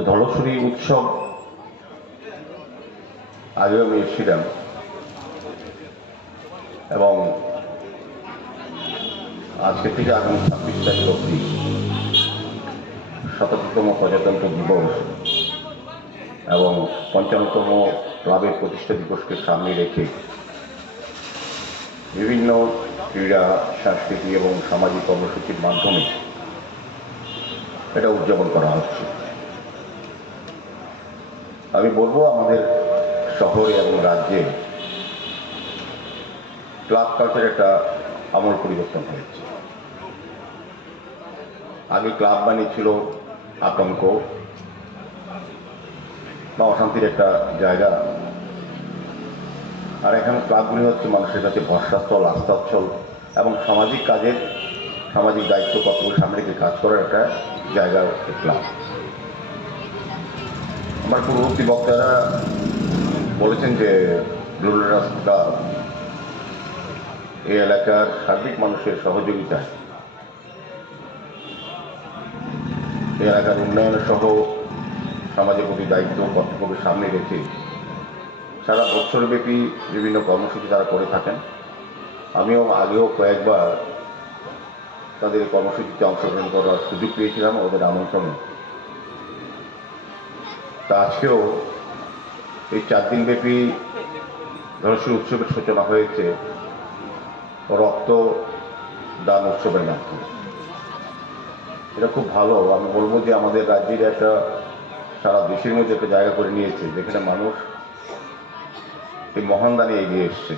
তো ধলশ্বরী উৎসব। আগেও আমি এসেছিলাম। এবং আজকে থেকে আগামী ছাব্বিশ তারিখ অবধি শততম প্রজাতন্ত্র দিবস এবং পঞ্চান্নতম ক্লাবের প্রতিষ্ঠা দিবসকে সামনে রেখে বিভিন্ন ক্রীড়া, সাংস্কৃতিক এবং সামাজিক কর্মসূচির মাধ্যমে এটা উদযাপন করা হচ্ছে। আমি বলব আমাদের শহরে এবং রাজ্যে ক্লাব কালচার একটা আমল পরিবর্তন হয়েছে। আগে ক্লাব মানে ছিল আতঙ্ক বা অশান্তির একটা জায়গা। আর এখন ক্লাবগুলি হচ্ছে মানুষের কাছে ভরসাস্থল, আস্থাস্থল এবং সামাজিক কাজের, সামাজিক দায়িত্ব কর্তব্য সামনে কাজ করার একটা জায়গা ক্লাব। আমার পূর্ববর্তী বক্তারা বলেছেন যে ব্লুরাস ক্লাব এই এলাকার সার্বিক মানুষের সহযোগিতা। এই এলাকার উন্নয়ন সহ সমাজের প্রতি দায়িত্ব কর্তব্যকে সামনে রেখে সারা বছরব্যাপী বিভিন্ন কর্মসূচি তারা করে থাকেন। আমিও আগেও কয়েকবার তাদের কর্মসূচিতে অংশগ্রহণ করার সুযোগ পেয়েছিলাম, ওদের আমন্ত্রণে। তা আজকেও এই চার দিনব্যাপী ধনশ্রী উৎসবের সূচনা হয়েছে। রক্ত দান উৎসবের মাধ্যমে। এটা খুব ভালো। আমি বলব যে আমাদের রাজ্যের একটা সারা দেশের মধ্যে একটা জায়গা করে নিয়েছে, যেখানে মানুষ এই মহান দানে এগিয়ে এসছে।